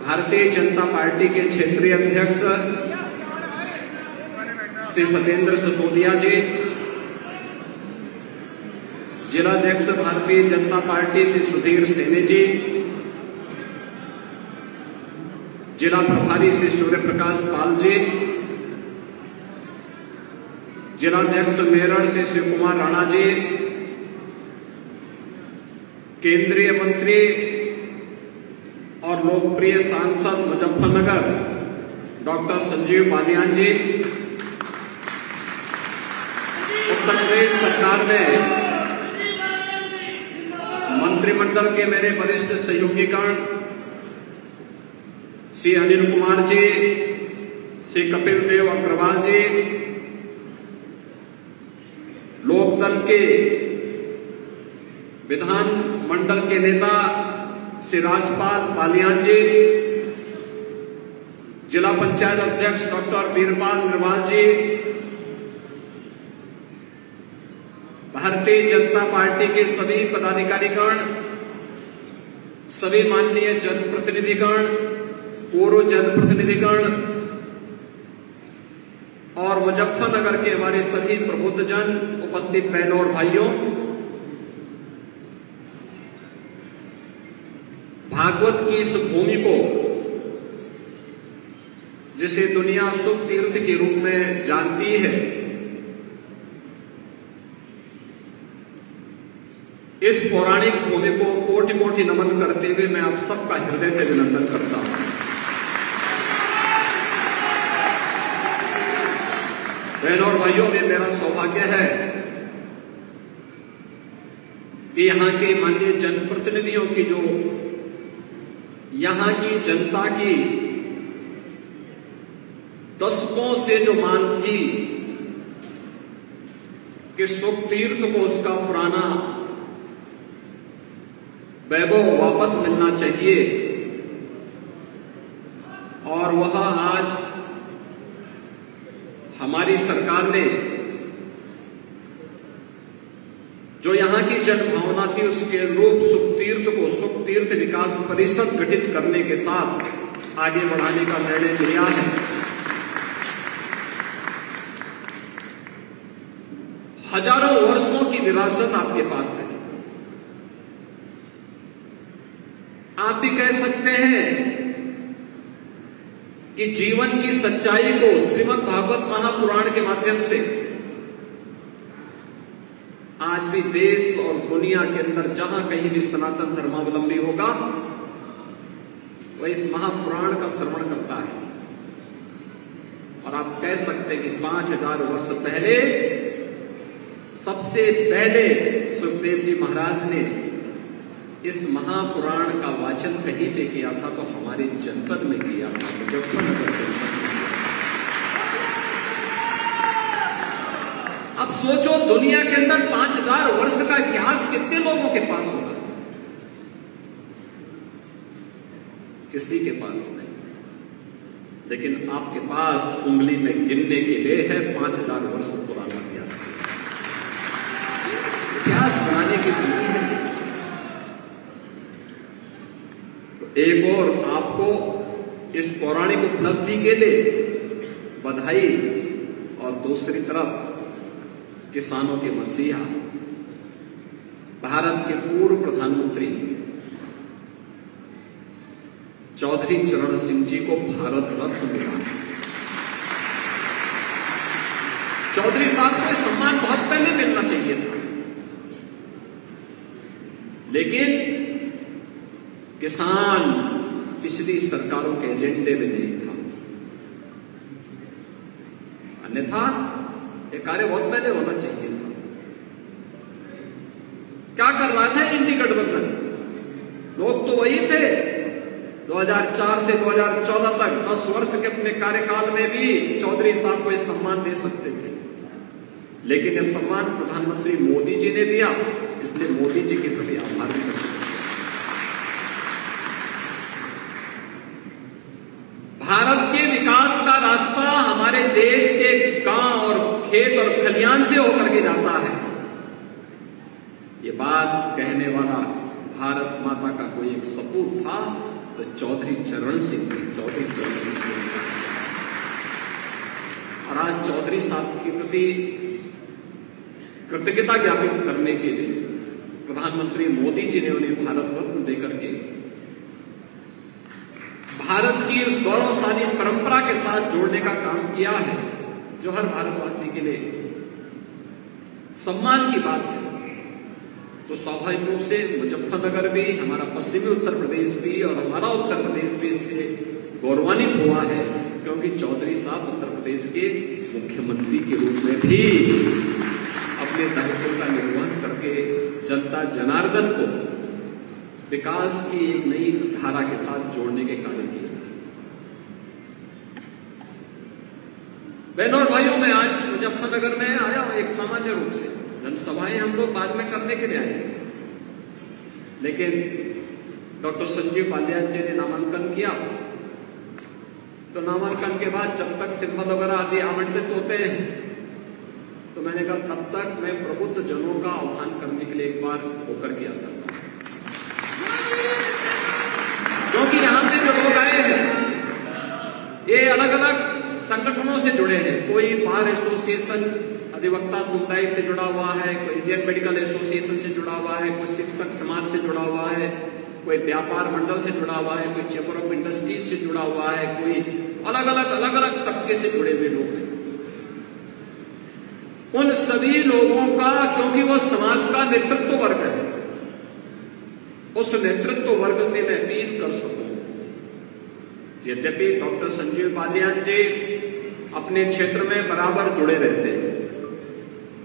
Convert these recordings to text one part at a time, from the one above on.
Bharatiya Janata party के क्षेत्रीय अध्यक्ष श्री सत्येंद्र सिसोदिया जी, जिलाध्यक्ष भारतीय जनता पार्टी श्री सुधीर सेने जी, जिला प्रभारी श्री सूर्य प्रकाश पाल जी, जिलाध्यक्ष मेरठ श्री शिव कुमार राणा जी, केंद्रीय मंत्री और लोकप्रिय सांसद मुजफ्फरनगर डॉक्टर संजीव बालियान जी, उत्तर प्रदेश सरकार में मंत्रिमंडल के मेरे वरिष्ठ सहयोगीगण श्री अनिल कुमार जी, श्री कपिल देव अग्रवाल जी, लोकदल के विधान मंडल के नेता श्री राजपाल बालियान जी, जिला पंचायत अध्यक्ष डॉक्टर वीरपाल निर्वाल जी, भारतीय जनता पार्टी के सभी पदाधिकारीगण, सभी माननीय जनप्रतिनिधिगण, पूर्व जनप्रतिनिधिगण और मुजफ्फरनगर के हमारे सभी प्रबुद्धजन, उपस्थित बहनों और भाइयों, भागवत की इस भूमि को जिसे दुनिया सुख तीर्थ के रूप में जानती है, इस पौराणिक भूमि को कोटि कोटि नमन करते हुए मैं आप सबका हृदय से अभिनंदन करता हूं। बहनों और भाइयों, ये मेरा सौभाग्य है कि यहां के माननीय जनप्रतिनिधियों की जो यहां की जनता की दशकों से जो मांग थी कि सुख तीर्थ को उसका पुराना वैभव वापस मिलना चाहिए, और वह आज हमारी सरकार ने जो यहां की जनभावना थी उसके अनुरूप सुख तीर्थ को सुख तीर्थ विकास परिषद गठित करने के साथ आगे बढ़ाने का निर्णय लिया है। हजारों वर्षों की विरासत आपके पास है। आप भी कह सकते हैं कि जीवन की सच्चाई को श्रीमद् भागवत महापुराण के माध्यम से आज भी देश और दुनिया के अंदर जहां कहीं भी सनातन धर्मावलंबी होगा वह इस महापुराण का श्रवण करता है। और आप कह सकते हैं कि 5000 वर्ष पहले सबसे पहले सुखदेव जी महाराज ने इस महापुराण का वाचन कहीं पे किया था, तो हमारे जनपद में किया था, मुजफ्फरनगर जनपद में। अब सोचो, दुनिया के अंदर 5000 वर्ष का इतिहास कितने लोगों के पास होगा? किसी के पास नहीं। लेकिन आपके पास उंगली में गिनने के लिए है 5000 वर्ष पुराना इतिहास। इतिहास बनाने की पूरी है। एक और आपको इस पौराणिक उपलब्धि के लिए बधाई, और दूसरी तरफ किसानों के मसीहा भारत के पूर्व प्रधानमंत्री चौधरी चरण सिंह जी को भारत रत्न मिला। चौधरी साहब को सम्मान बहुत पहले मिलना चाहिए था, लेकिन किसान पिछली सरकारों के एजेंडे में नहीं था। अन्यथा ये कार्य बहुत पहले होना चाहिए था। क्या कर रहा था इंडी गठबंधन? लोग तो वही थे 2004 से 2014 तक 10 वर्ष के अपने कार्यकाल में भी चौधरी साहब को यह सम्मान दे सकते थे, लेकिन यह सम्मान प्रधानमंत्री मोदी जी ने दिया, इसलिए मोदी जी के प्रति आभार व्यक्त करते हैं। भारत के विकास का रास्ता हमारे देश के गांव और खेत और खलियान से होकर के जाता है। ये बात कहने वाला भारत माता का कोई एक सपूत था, तो चौधरी चरण सिंह, चौधरी चरण सिंह। और आज चौधरी साहब के प्रति कृतज्ञता ज्ञापित करने के लिए प्रधानमंत्री मोदी जी ने उन्हें भारत रत्न देकर के भारत की उस गौरवशाली परंपरा के साथ जोड़ने का काम किया है, जो हर भारतवासी के लिए सम्मान की बात है। तो स्वाभाविक रूप से मुजफ्फरनगर भी, हमारा पश्चिमी उत्तर प्रदेश भी और हमारा उत्तर प्रदेश भी इससे गौरवान्वित हुआ है, क्योंकि चौधरी साहब उत्तर प्रदेश के मुख्यमंत्री के रूप में भी अपने दायित्व का निर्वहन करके जनता जनार्दन को विकास की एक नई धारा के साथ जोड़ने के कार्य किए। बहनों और भाइयों, मैं आज मुजफ्फरनगर में आया हूं एक सामान्य रूप से। जनसभाएं हम लोग बाद में करने के लिए आए थे, लेकिन डॉक्टर संजीव बालियान जी ने नामांकन किया, तो नामांकन के बाद जब तक सिंबल वगैरह आदि आवंटित होते हैं, तो मैंने कहा तब तक मैं प्रबुद्ध जनों का आह्वान करने के लिए एक बार होकर किया था, क्योंकि यहां पे जो लोग आए हैं ये अलग अलग संगठनों से जुड़े हैं। कोई बार एसोसिएशन अधिवक्ता समुदाय से जुड़ा हुआ है, कोई इंडियन मेडिकल एसोसिएशन से जुड़ा हुआ है, कोई शिक्षक समाज से जुड़ा हुआ है, कोई व्यापार मंडल से जुड़ा हुआ है, कोई चैम्बर ऑफ इंडस्ट्रीज से जुड़ा हुआ है, कोई अलग अलग तबके से जुड़े हुए लोग हैं। उन सभी लोगों का, क्योंकि वो समाज का नेतृत्व वर्ग है, उस नेतृत्व वर्ग से मैं अपील कर सकूं। यद्यपि डॉक्टर संजीव बालियान जी अपने क्षेत्र में बराबर जुड़े रहते हैं,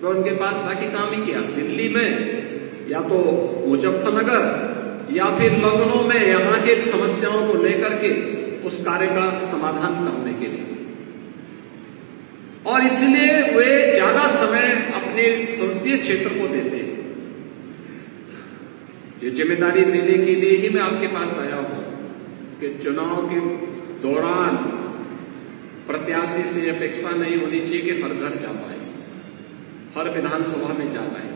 तो उनके पास बाकी काम ही किया, दिल्ली में या तो मुजफ्फरनगर या फिर लखनऊ में यहां की समस्याओं को लेकर के उस कार्य का समाधान करने के लिए, और इसलिए वे ज्यादा समय अपने संसदीय क्षेत्र को देते हैं। ये जिम्मेदारी देने के लिए ही मैं आपके पास आया हूं कि चुनाव के दौरान प्रत्याशी से अपेक्षा नहीं होनी चाहिए कि हर घर जा पाए, हर विधानसभा में जा पाए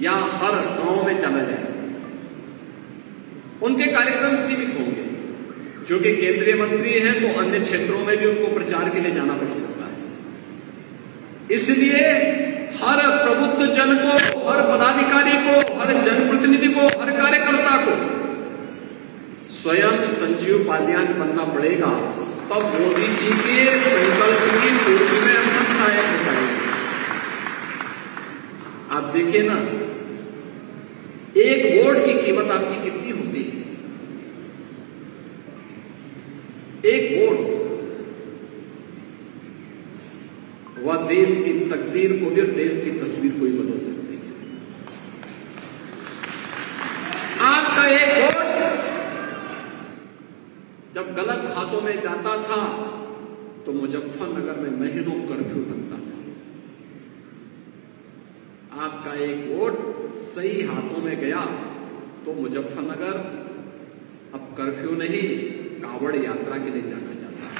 या हर गांव में चला जाए। उनके कार्यक्रम सीमित होंगे, जो कि केंद्रीय मंत्री हैं तो अन्य क्षेत्रों में भी उनको प्रचार के लिए जाना पड़ सकता है। इसलिए हर प्रबुद्ध जन को, हर पदाधिकारी को, हर जनप्रतिनिधि को, हर कार्यकर्ता को स्वयं संजीव बालियान बनना पड़ेगा, तब मोदी जी के संकल्प की पूर्ति में हम सब सहायक हो पाएंगे। आप देखिए ना, एक वोट की कीमत आपकी कितनी होती है? एक वोट वह देश की तकदीर को भी और देश की तस्वीर को ही बदल सकती है। आपका एक वोट जब गलत हाथों में जाता था तो मुजफ्फरनगर में महीनों कर्फ्यू लगता था। आपका एक वोट सही हाथों में गया तो मुजफ्फरनगर अब कर्फ्यू नहीं, कावड़ यात्रा के लिए जाना चाहता है।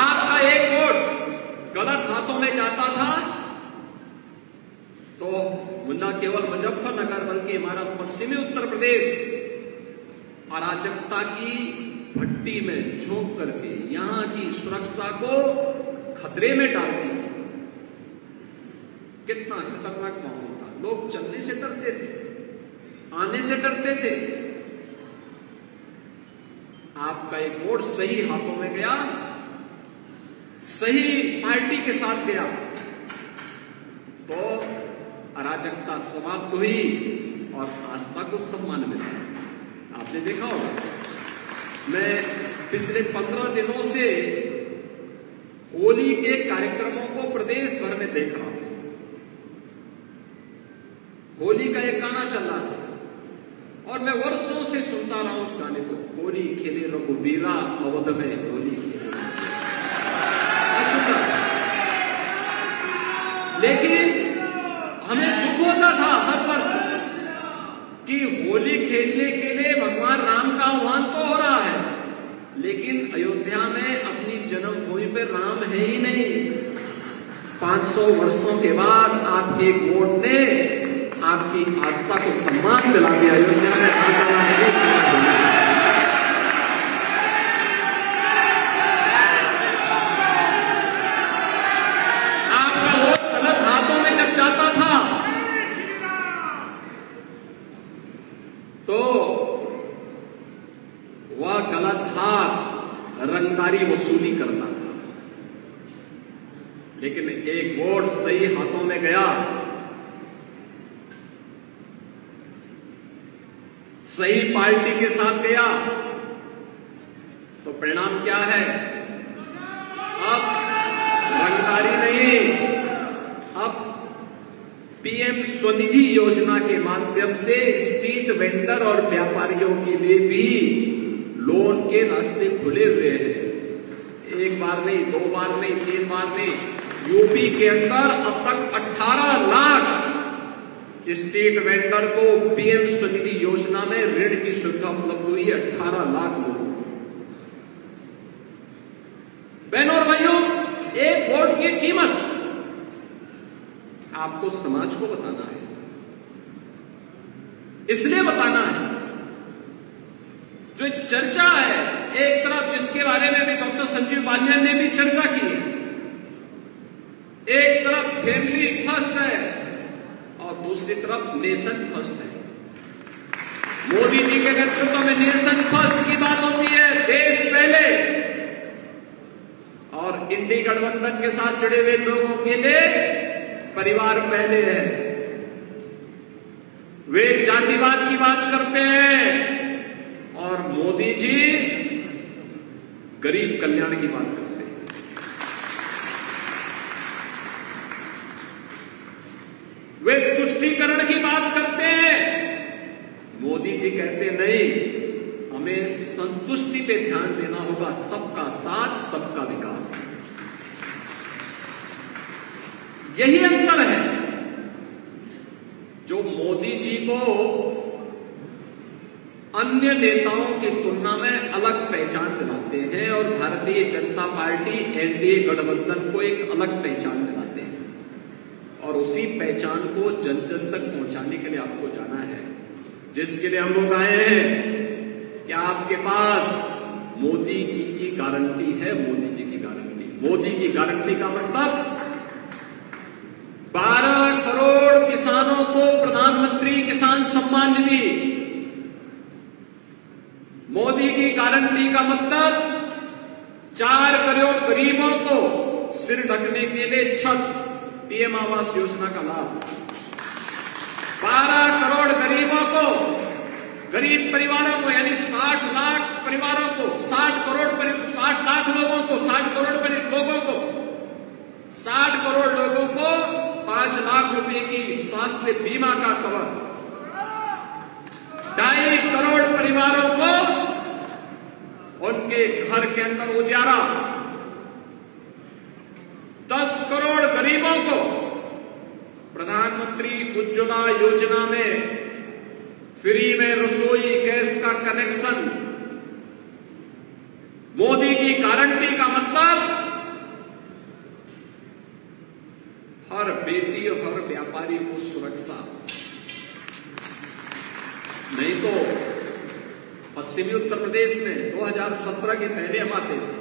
आपका एक वोट गलत हाथों में जाता था तो न केवल मुजफ्फरनगर बल्कि हमारा पश्चिमी उत्तर प्रदेश अराजकता की भट्टी में झोंक करके यहां की सुरक्षा को खतरे में डालती थी। कितना खतरनाक माहौल था, लोग चलने से डरते थे, आने से डरते थे। आपका एक वोट सही हाथों में गया, सही पार्टी के साथ गया तो अराजकता समाप्त हुई और आस्था को सम्मान मिला। आपने देखा होगा, मैं पिछले 15 दिनों से होली के कार्यक्रमों को प्रदेश भर में देख रहा था। होली का एक गाना चल रहा था और मैं वर्षों से सुनता रहा उस गाने को, होली खेले रघुबीरा अवध में होली खेले। लेकिन हमें दुख होता था हर वर्ष कि होली खेलने के लिए भगवान राम का आह्वान तो हो रहा है, लेकिन अयोध्या में अपनी जन्मभूमि पर राम है ही नहीं। 500 वर्षों के बाद आपके एक वोट ने आपकी आस्था को सम्मान दिला दिया। अयोध्या में आपका वोट गलत हाथों में जब जाता था तो वह गलत हाथ रंगदारी वसूली करता था, लेकिन एक वोट सही हाथों में गया, सही पार्टी के साथ गया, तो परिणाम क्या है? अब रंगदारी नहीं, अब पीएम स्वनिधि योजना के माध्यम से स्ट्रीट वेंडर और व्यापारियों के लिए भी लोन के रास्ते खुले हुए हैं। एक बार नहीं, 2 बार नहीं, 3 बार नहीं, यूपी के अंदर अब तक 18 लाख स्ट्रीट वेंडर को पीएम स्वनिधि योजना में ऋण की सुविधा उपलब्ध हुई है। 18 लाख लोग। बहनों और भाइयों, एक वोट की कीमत आपको समाज को बताना है, इसलिए बताना है। जो चर्चा है एक तरफ, जिसके बारे में भी डॉक्टर संजीव बालियान ने भी चर्चा की है, एक तरफ फैमिली फर्स्ट है और दूसरी तरफ नेशन फर्स्ट है। मोदी जी के नेतृत्व में नेशन फर्स्ट की बात होती है, देश पहले, और इंडी गठबंधन के साथ जुड़े हुए लोगों के लिए परिवार पहले है। वे जातिवाद की बात करते हैं और मोदी जी गरीब कल्याण की बात करते हैं। वे तुष्टीकरण की बात करते हैं, मोदी जी कहते नहीं, हमें संतुष्टि पे ध्यान देना होगा, सबका साथ सबका विकास। यही अंतर है जो मोदी जी को अन्य नेताओं की तुलना में अलग पहचान दिलाते हैं और भारतीय जनता पार्टी एनडीए गठबंधन को एक अलग पहचान दिलाते हैं। और उसी पहचान को जन जन तक पहुंचाने के लिए आपको जाना है, जिसके लिए हम लोग आए हैं। क्या आपके पास मोदी जी की गारंटी है? मोदी जी की गारंटी, मोदी की गारंटी का मतलब 12 करोड़ किसानों को प्रधानमंत्री किसान सम्मान निधि। मोदी की गारंटी का मतलब 4 करोड़ गरीबों को सिर ढकने के लिए छत, पीएम आवास योजना का लाभ। 12 करोड़ गरीबों को, गरीब परिवारों को, यानी 60 लाख परिवारों को, 60 लाख लोगों को, 60 करोड़ लोगों को, 60 करोड़ लोगों को 5 लाख रुपए की स्वास्थ्य बीमा का कवर, 2.5 करोड़ परिवारों को उनके घर के अंदर उजाला, 10 करोड़ गरीबों को प्रधानमंत्री उज्ज्वला योजना में फ्री में रसोई गैस का कनेक्शन। मोदी की गारंटी का मतलब हर बेटी और हर व्यापारी को सुरक्षा। नहीं तो पश्चिमी उत्तर प्रदेश में 2017 के पहले हम आते थे।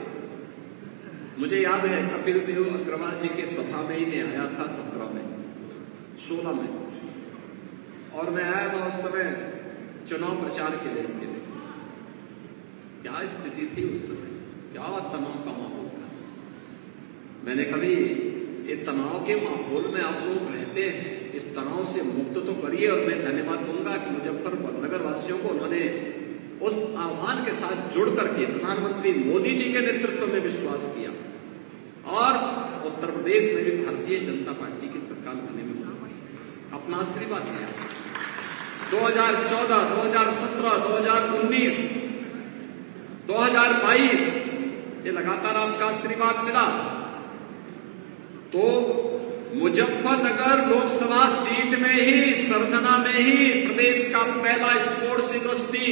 मुझे याद है कपिल देव अग्रवाल जी के सभा में ही मैं आया था 16 में, और मैं आया था उस समय चुनाव प्रचार के लिए। क्या स्थिति थी उस समय, क्या तनाव का माहौल था। मैंने कभी ये तनाव के माहौल में आप लोग रहते हैं, इस तनाव से मुक्त तो करिए। और मैं धन्यवाद दूंगा कि मुजफ्फरनगर वासियों को उन्होंने उस आह्वान के साथ जुड़ करके प्रधानमंत्री मोदी जी के नेतृत्व में विश्वास किया और उत्तर प्रदेश में भी भारतीय जनता पार्टी की सरकार बनने में अपना आशीर्वाद दिया। 2014, 2017, 2019, 2022 ये लगातार आपका आशीर्वाद मिला। तो मुजफ्फरनगर लोकसभा सीट में ही, सरथना में ही प्रदेश का पहला स्पोर्ट्स यूनिवर्सिटी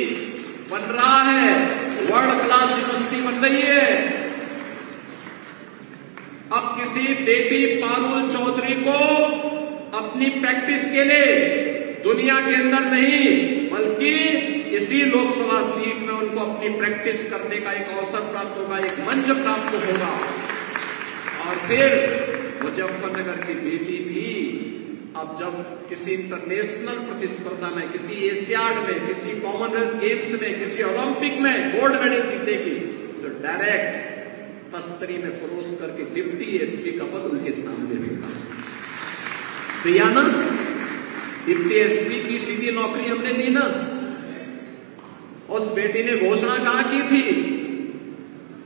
बन रहा है, वर्ल्ड क्लास यूनिवर्सिटी बन रही है। अब किसी बेटी पारुल चौधरी को अपनी प्रैक्टिस के लिए दुनिया के अंदर नहीं, बल्कि इसी लोकसभा सीट में उनको अपनी प्रैक्टिस करने का एक अवसर प्राप्त होगा, एक मंच प्राप्त होगा। और फिर मुजफ्फरनगर की बेटी भी अब जब किसी इंटरनेशनल प्रतिस्पर्धा में, किसी एशियाड में, किसी कॉमनवेल्थ गेम्स में, किसी ओलंपिक में गोल्ड मेडल जीतेगी तो डायरेक्ट तस्तरी में परोस करके डिप्टी एसपी का पद उनके सामने रहेगा। दिया ना, डिप्टी एसपी की सीधी नौकरी हमने दी ना। उस बेटी ने घोषणा कहां की थी?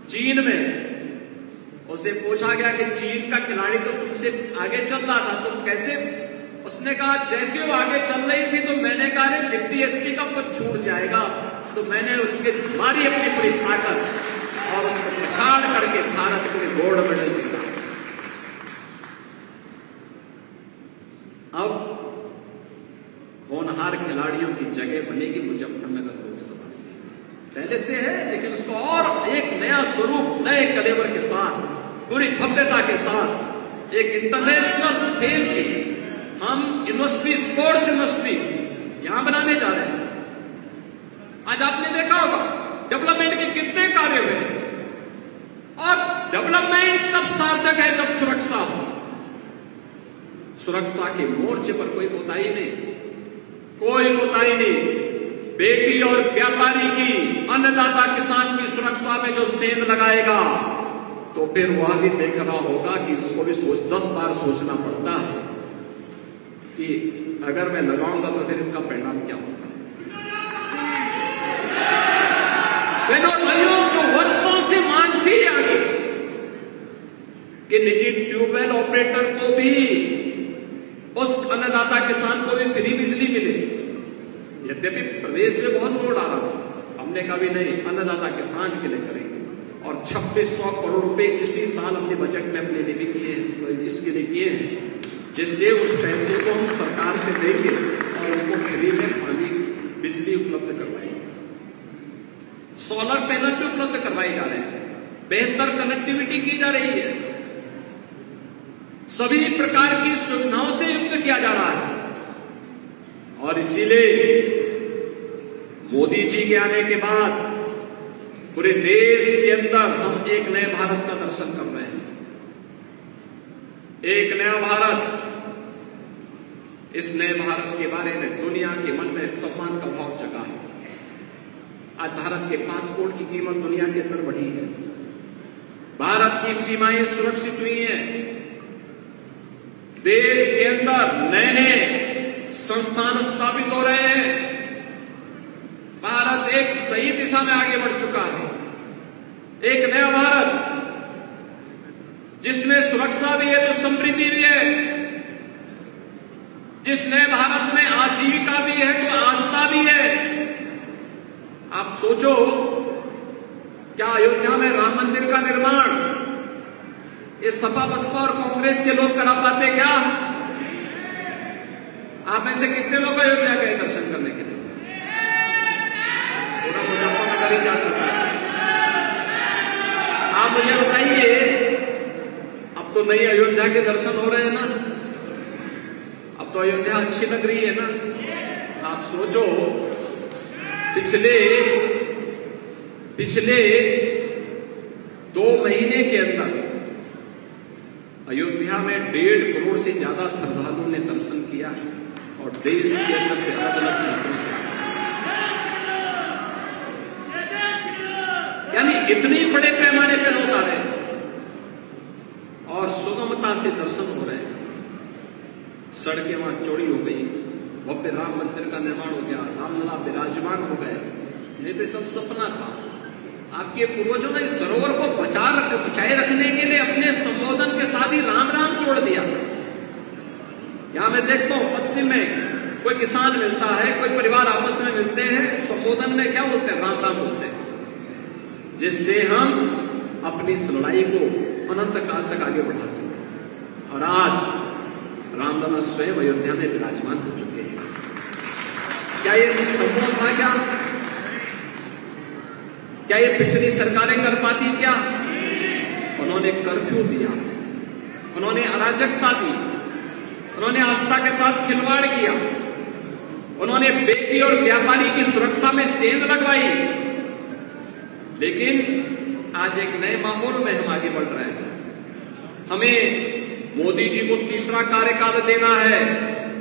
चीन में। उसे पूछा गया कि चीन का खिलाड़ी तो तुमसे आगे चल रहा था, तुम कैसे? उसने कहा जैसे वो आगे चल रही थी तो मैंने कहा डिप्टी एसपी का पद छूट जाएगा, तो मैंने उसके मारी अपनी पूरी ताकत और उसको पछाड़ करके भारत को गोल्ड मेडल जीता। अब होनहार खिलाड़ियों की जगह बनेगी मुजफ्फरनगर लोकसभा से, पहले से है, लेकिन उसको और एक नया स्वरूप, नए कलेवर के साथ, पूरी भव्यता के साथ, एक इंटरनेशनल खेल की हम यूनिवर्सिटी, स्पोर्ट्स यूनिवर्सिटी यहां बनाने जा रहे हैं। आज आपने देखा होगा डेवलपमेंट के कितने कार्य हुए, और डेवलपमेंट तब सार्थक है जब सुरक्षा हो। सुरक्षा के मोर्चे पर कोई कोताही नहीं, कोई कोताही नहीं। बेटी और व्यापारी की, अन्नदाता किसान की सुरक्षा में जो सेंध लगाएगा तो फिर वह भी देख रहा होगा कि उसको भी 10 बार सोचना पड़ता है कि अगर मैं लगाऊंगा तो फिर इसका परिणाम क्या होगा। बहनों भाइयों, जो वर्षों से मांग थी आगे कि निजी ट्यूबवेल ऑपरेटर को भी, उस अन्नदाता किसान को भी फ्री बिजली मिले। यद्यपि प्रदेश में बहुत वोट आ रहा था, हमने कहा भी नहीं, अन्नदाता किसान के लिए करेंगे, और 2600 करोड़ रुपए इसी साल अपने बजट में अपने लिए भी किए हैं, इसके लिए किए हैं, जिससे उस पैसे को हम सरकार से देंगे और उनको फ्री में पानी, बिजली उपलब्ध करवाएंगे। सोलर पैनल भी उपलब्ध करवाए जा रहे हैं, बेहतर कनेक्टिविटी की जा रही है, सभी प्रकार की सुविधाओं से युक्त किया जा रहा है। और इसीलिए मोदी जी के आने के बाद पूरे देश के अंदर हम एक नए भारत का दर्शन कर रहे हैं। एक नया भारत, इस नए भारत के बारे में दुनिया के मन में सम्मान का भाव जगा है। आज भारत के पासपोर्ट की कीमत दुनिया के अंदर बढ़ी है, भारत की सीमाएं सुरक्षित हुई हैं, देश के अंदर नए नए संस्थान स्थापित हो रहे हैं, भारत एक सही दिशा में आगे बढ़ चुका है। एक नया भारत जिसमें सुरक्षा भी है तो समृद्धि भी है, जिस नए भारत में आजीविका भी है तो आस्था भी है। आप सोचो, क्या अयोध्या में राम मंदिर का निर्माण ये सपा बसपा और कांग्रेस के लोग करा पाते क्या? आप में से कितने लोग अयोध्या गए दर्शन करने के लिए? पूरा मुजफ्फरनगर ही जा चुका है। आप मुझे बताइए, अब तो नई अयोध्या के दर्शन हो रहे हैं ना, अब तो अयोध्या अच्छी लग रही है ना। आप सोचो, पिछले 2 महीने के अंदर अयोध्या में 1.5 करोड़ से ज्यादा श्रद्धालुओं ने दर्शन किया है, और देश के अंदर से अलग अलग क्षेत्रों से, यानी इतने बड़े पैमाने पर लोग आ रहे हैं और सुगमता से दर्शन हो रहे हैं। सड़कें वहां चौड़ी हो गई, भव्य राम मंदिर का निर्माण हो गया, रामलला विराजमान हो गए। नहीं तो सब सपना था। आपके पूर्वजों ने इस धरोहर को बचाए रखने के लिए अपने संबोधन के साथ ही राम राम जोड़ दिया। यहां मैं देखता हूं पश्चिम में कोई किसान मिलता है, कोई परिवार आपस में मिलते हैं, संबोधन में क्या बोलते हैं? राम राम बोलते हैं, जिससे हम अपनी इस लड़ाई को अनंत काल तक आगे बढ़ा सकें। और आज रामलला स्वयं अयोध्या में विराजमान हो चुके हैं। क्या ये संभव था? क्या ये पिछली सरकारें कर पाती? क्या उन्होंने कर्फ्यू दिया, उन्होंने अराजकता दी, उन्होंने आस्था के साथ खिलवाड़ किया, उन्होंने बेटी और व्यापारी की सुरक्षा में सेंध लगवाई। लेकिन आज एक नए माहौल में हम आगे बढ़ रहे हैं। हमें मोदी जी को तीसरा कार्यकाल देना है,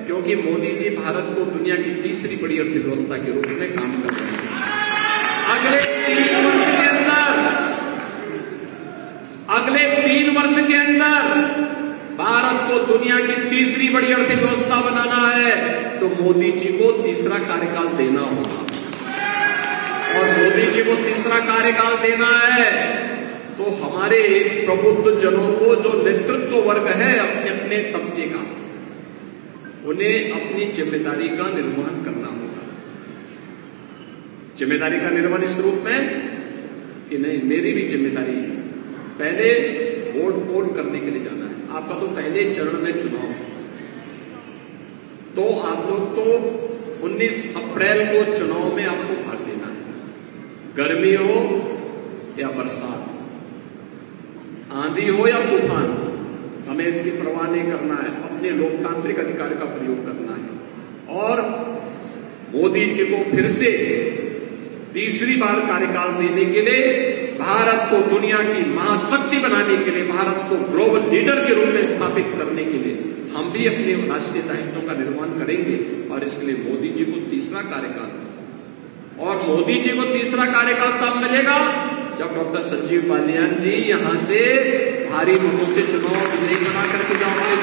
क्योंकि मोदी जी भारत को दुनिया की तीसरी बड़ी अर्थव्यवस्था के रूप में काम कर रहे हैं। अगले 3 वर्ष के अंदर भारत को दुनिया की तीसरी बड़ी अर्थव्यवस्था बनाना है, तो मोदी जी को तीसरा कार्यकाल देना होगा। और मोदी जी को तीसरा कार्यकाल देना है तो हमारे प्रबुद्ध जनों को, जो नेतृत्व वर्ग है अपने अपने तबके का, उन्हें अपनी जिम्मेदारी का निर्वहन करना होगा। जिम्मेदारी का निर्वहन इस रूप में कि नहीं, मेरी भी जिम्मेदारी है। पहले वोट करने के लिए जाना है। आपका तो पहले चरण में चुनाव है, तो आप लोग तो 19 अप्रैल को चुनाव में आपको भाग लेना है। गर्मी हो या बरसात, आंधी हो या तूफान, हमें इसकी परवाह नहीं करना है। अपने लोकतांत्रिक अधिकार का प्रयोग करना है और मोदी जी को फिर से तीसरी बार कार्यकाल देने के लिए, भारत को दुनिया की महाशक्ति बनाने के लिए, भारत को ग्लोबल लीडर के रूप में स्थापित करने के लिए हम भी अपने राष्ट्रीय दायित्वों का निर्वहन करेंगे। और इसके लिए मोदी जी को तीसरा कार्यकाल, और मोदी जी को तीसरा कार्यकाल तब मिलेगा जब डॉक्टर संजीव बालियान जी यहां से भारी मतों से चुनाव विजयी बना करके जाओगे।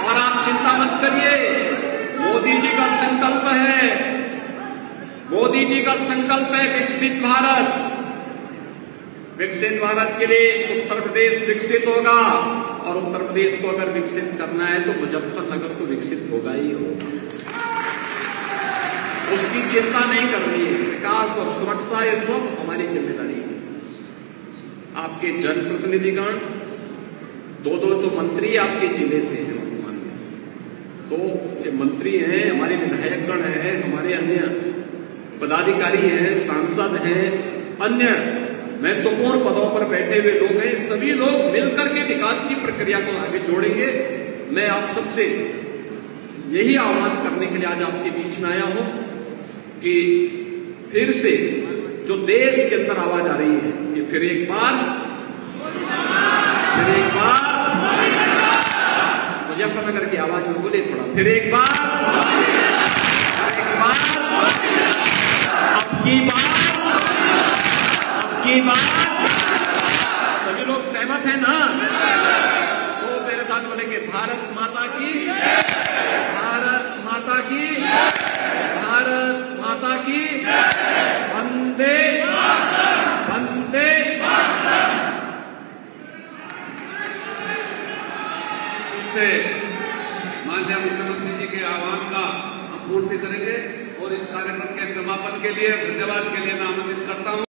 और आप चिंता मत करिए, मोदी जी का संकल्प है, मोदी जी का संकल्प है विकसित भारत। विकसित भारत के लिए उत्तर प्रदेश विकसित होगा, और उत्तर प्रदेश को अगर विकसित करना है तो मुजफ्फरनगर तो विकसित होगा ही होगा। उसकी चिंता नहीं करनी है। विकास और सुरक्षा ये सब हमारी जिम्मेदारी है। आपके जनप्रतिनिधिगण, दो तो मंत्री आपके जिले से हैं वर्तमान में, तो ये मंत्री हैं, हमारे विधायकगण हैं, हमारे अन्य पदाधिकारी हैं, सांसद हैं, अन्य महत्वपूर्ण पदों पर बैठे हुए लोग हैं। सभी लोग मिलकर के विकास की प्रक्रिया को आगे जोड़ेंगे। मैं आप सबसे यही आह्वान करने के लिए आज आपके बीच में आया हूं कि फिर से जो देश के अंदर आवाज आ रही है, कि फिर एक बार मुजफ्फरनगर की आवाज में बोले थोड़ा, फिर एक बार अब की बात। सभी लोग सहमत हैं ना? तो मेरे साथ बोलेंगे, भारत माता की, भारत माता की, भारत माता की, वंदे वंदे। माननीय मुख्यमंत्री जी के आह्वान का हम पूर्ति करेंगे और इस कार्यक्रम के समापन के लिए धन्यवाद के लिए मैं आमंत्रित करता हूं।